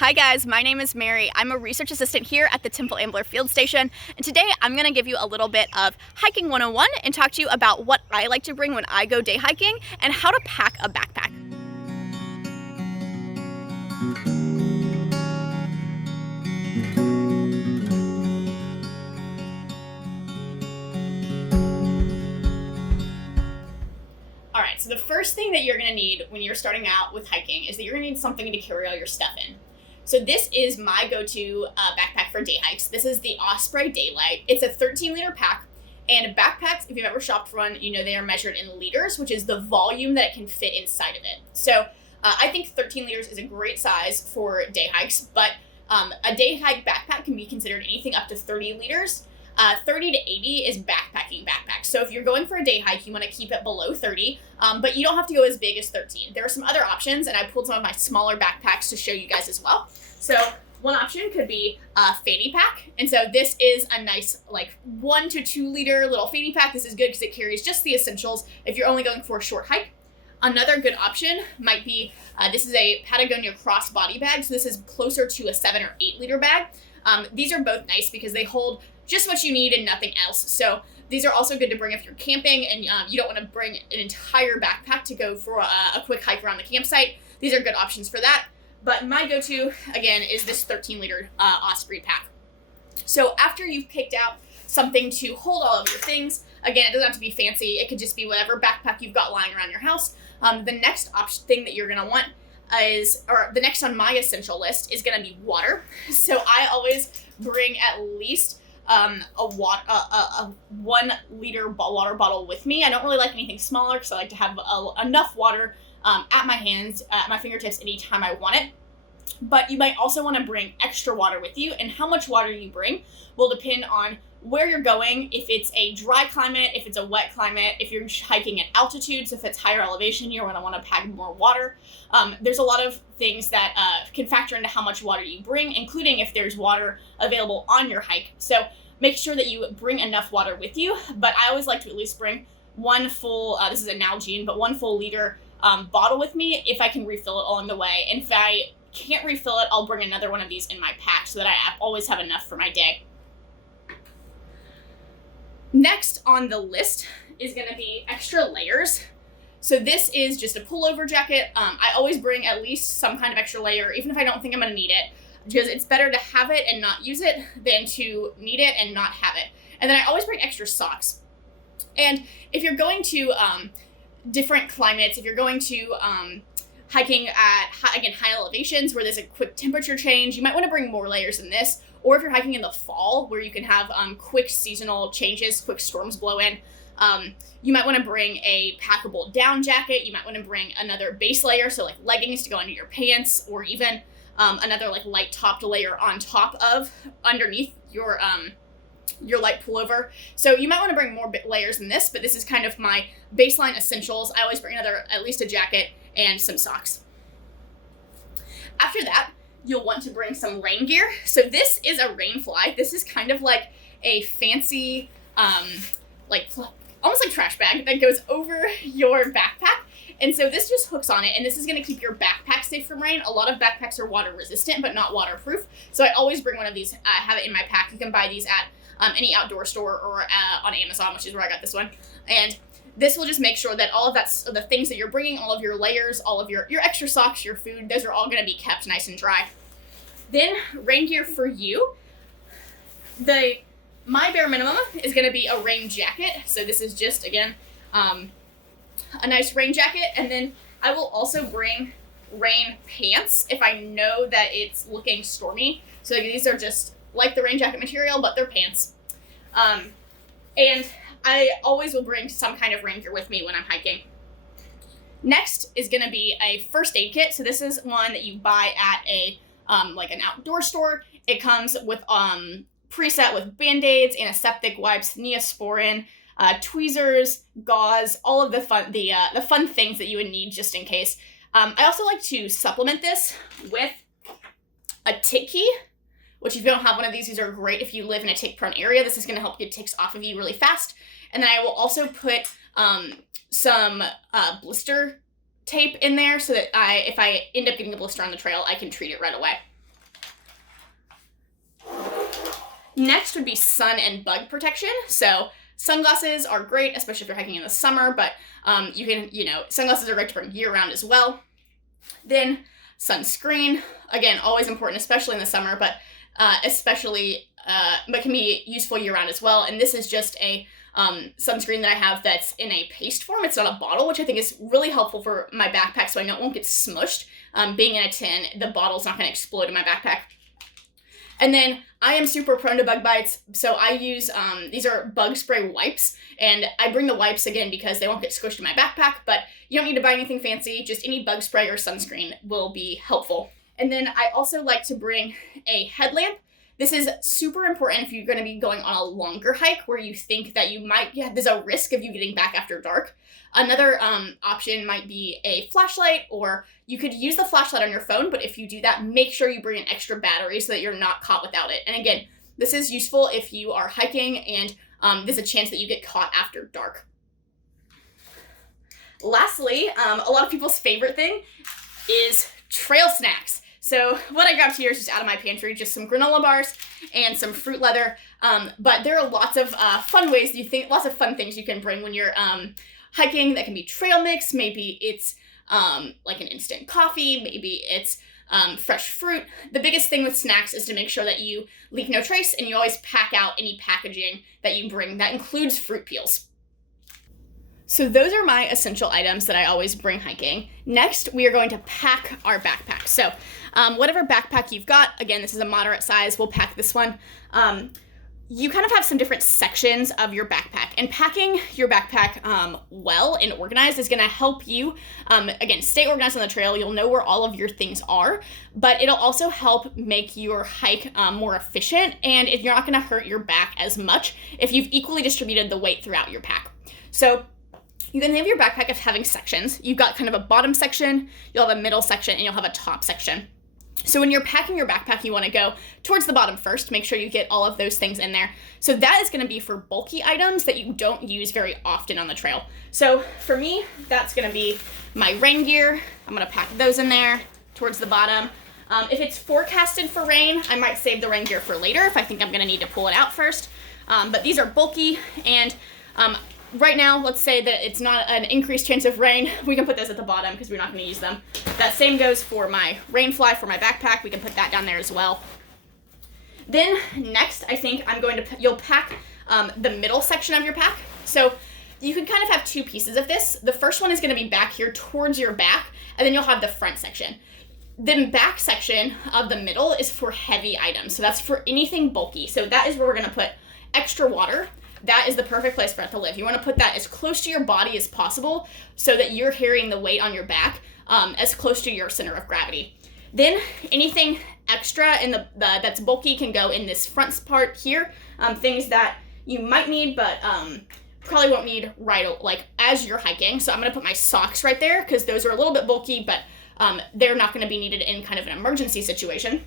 Hi guys, my name is Mary. I'm a research assistant here at the Ambler field station, and today I'm going to give you a little bit of hiking 101 and talk to you about what I like to bring when I go day hiking and how to pack a backpack. Alright, so the first thing that you're going to need when you're starting out with hiking is that you're going to need something to carry all your stuff in. So this is my go-to backpack for day hikes. This is the Osprey Daylight. It's a 13-liter pack, and backpacks, if you've ever shopped for one, you know they are measured in liters, which is the volume that it can fit inside of it. So I think 13 liters is a great size for day hikes, but a day hike backpack can be considered anything up to 30 liters. 30 to 80 is backpacking backpacks. So if you're going for a day hike, you want to keep it below 30, but you don't have to go as big as 13. There are some other options, and I pulled some of my smaller backpacks to show you guys as well. So one option could be a fanny pack. And so this is a nice, like 1 to 2 liter little fanny pack. This is good because it carries just the essentials if you're only going for a short hike. Another good option might be, this is a Patagonia crossbody bag. So this is closer to a 7 or 8 liter bag. These are both nice because they hold just what you need and nothing else. So these are also good to bring if you're camping and you don't want to bring an entire backpack to go for a quick hike around the campsite. These are good options for that. But my go-to, again, is this 13-liter Osprey pack. So after you've picked out something to hold all of your things, again, it doesn't have to be fancy. It could just be whatever backpack you've got lying around your house. The next thing that you're going to want the next on my essential list is going to be water. So I always bring at least a 1 liter water bottle with me. I don't really like anything smaller because I like to have enough water at my hands, at my fingertips anytime I want it. But you might also want to bring extra water with you, and how much water you bring will depend on where you're going, if it's a dry climate, if it's a wet climate, if you're hiking at altitudes, if it's higher elevation, you're going to want to pack more water. There's a lot of things that can factor into how much water you bring, including if there's water available on your hike. So make sure that you bring enough water with you, but I always like to at least bring one full, this is a Nalgene, but 1 full liter bottle with me if I can refill it along the way. And if I can't refill it, I'll bring another one of these in my pack so that I always have enough for my day. Next on the list is going to be extra layers. So this is just a pullover jacket. I always bring at least some kind of extra layer, even if I don't think I'm going to need it, because it's better to have it and not use it than to need it and not have it. And then I always bring extra socks. And if you're going to different climates, if you're going to hiking at, high elevations where there's a quick temperature change, you might want to bring more layers than this. Or if you're hiking in the fall where you can have quick seasonal changes, quick storms blow in, you might want to bring a packable down jacket. You might want to bring another base layer, so like leggings to go under your pants, or even another like light topped layer on top of underneath your light pullover. So you might want to bring more layers than this, but this is kind of my baseline essentials. I always bring at least a jacket and some socks. After that, you'll want to bring some rain gear. So this is a rain fly. This is kind of like a fancy, almost like trash bag that goes over your backpack. And so this just hooks on it, and this is going to keep your backpack safe from rain. A lot of backpacks are water resistant, but not waterproof. So I always bring one of these. I have it in my pack. You can buy these at any outdoor store or on Amazon, which is where I got this one. And this will just make sure that all of the things that you're bringing, all of your layers, all of your extra socks, your food, those are all going to be kept nice and dry. Then rain gear for you. My bare minimum is going to be a rain jacket. So this is just, again, a nice rain jacket. And then I will also bring rain pants if I know that it's looking stormy. So these are just like the rain jacket material, but they're pants. And I always will bring some kind of rain gear with me when I'm hiking. Next is going to be a first aid kit. So this is one that you buy at an outdoor store. It comes with preset with Band-Aids, antiseptic wipes, Neosporin, tweezers, gauze, all of the fun things that you would need just in case. I also like to supplement this with a tick key, which if you don't have one of these are great if you live in a tick-prone area. This is going to help get ticks off of you really fast. And then I will also put some blister tape in there so that if I end up getting a blister on the trail, I can treat it right away. Next would be sun and bug protection. So sunglasses are great, especially if you're hiking in the summer, but you can, sunglasses are great to bring year round as well. Then sunscreen, again, always important, especially in the summer, but but can be useful year round as well. And this is just a sunscreen that I have that's in a paste form. It's not a bottle, which I think is really helpful for my backpack, so I know it won't get smushed. Being in a tin, the bottle's not going to explode in my backpack. And then I am super prone to bug bites, so I use, these are bug spray wipes, and I bring the wipes again because they won't get squished in my backpack, but you don't need to buy anything fancy, just any bug spray or sunscreen will be helpful. And then I also like to bring a headlamp. This is super important if you're going to be going on a longer hike where you think that there's a risk of you getting back after dark. Another option might be a flashlight, or you could use the flashlight on your phone, but if you do that, make sure you bring an extra battery so that you're not caught without it. And again, this is useful if you are hiking and there's a chance that you get caught after dark. Lastly, a lot of people's favorite thing is trail snacks. So what I grabbed here is just out of my pantry, just some granola bars and some fruit leather. But there are lots of fun things you can bring when you're hiking. That can be trail mix. Maybe it's like an instant coffee. Maybe it's fresh fruit. The biggest thing with snacks is to make sure that you leave no trace and you always pack out any packaging that you bring. That includes fruit peels. So those are my essential items that I always bring hiking. Next, we are going to pack our backpack. So whatever backpack you've got, again, this is a moderate size, we'll pack this one. You kind of have some different sections of your backpack, and packing your backpack well and organized is going to help you, again, stay organized on the trail. You'll know where all of your things are, but it'll also help make your hike more efficient, and you're not going to hurt your back as much if you've equally distributed the weight throughout your pack. So you can have your backpack of having sections. You've got kind of a bottom section, you'll have a middle section, and you'll have a top section. So when you're packing your backpack, you want to go towards the bottom first. Make sure you get all of those things in there. So that is going to be for bulky items that you don't use very often on the trail. So for me, that's going to be my rain gear. I'm going to pack those in there towards the bottom. If it's forecasted for rain, I might save the rain gear for later if I think I'm going to need to pull it out first. But these are bulky, and right now, let's say that it's not an increased chance of rain. We can put those at the bottom because we're not going to use them. That same goes for my rain fly for my backpack. We can put that down there as well. Then next, I think you'll pack the middle section of your pack. So you can kind of have two pieces of this. The first one is going to be back here towards your back, and then you'll have the front section. The back section of the middle is for heavy items. So that's for anything bulky. So that is where we're going to put extra water. That is the perfect place for it to live. You want to put that as close to your body as possible so that you're carrying the weight on your back as close to your center of gravity. Then anything extra that's bulky can go in this front part here. Things that you might need but probably won't need as you're hiking. So I'm going to put my socks right there because those are a little bit bulky, but they're not going to be needed in kind of an emergency situation.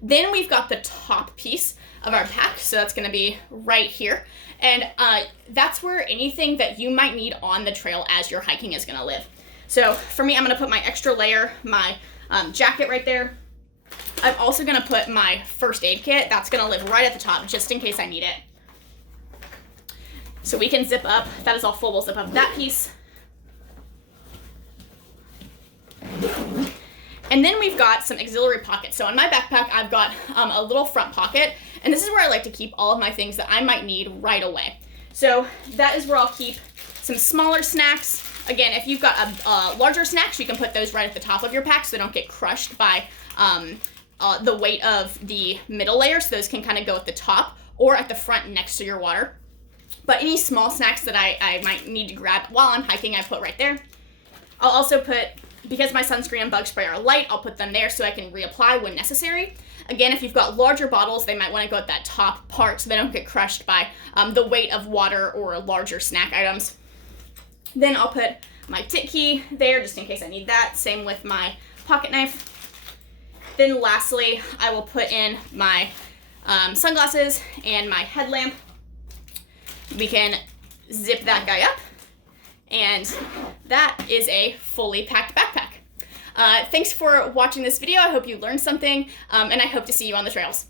Then we've got the top piece of our pack, so that's going to be right here, and that's where anything that you might need on the trail as you're hiking is going to live. So for me, I'm going to put my extra layer, my jacket right there. I'm also going to put my first aid kit. That's going to live right at the top just in case I need it. So we can zip up. That is all full. We'll zip up that piece. And then we've got some auxiliary pockets. So in my backpack, I've got a little front pocket, and this is where I like to keep all of my things that I might need right away. So that is where I'll keep some smaller snacks. Again, if you've got a larger snacks, you can put those right at the top of your pack so they don't get crushed by the weight of the middle layer. So those can kind of go at the top or at the front next to your water. But any small snacks that I might need to grab while I'm hiking, I put right there. I'll also put, because my sunscreen and bug spray are light, I'll put them there so I can reapply when necessary. Again, if you've got larger bottles, they might want to go at that top part so they don't get crushed by the weight of water or larger snack items. Then I'll put my tit key there just in case I need that. Same with my pocket knife. Then lastly, I will put in my sunglasses and my headlamp. We can zip that guy up, and that is a fully packed backpack. Thanks for watching this video. I hope you learned something, and I hope to see you on the trails.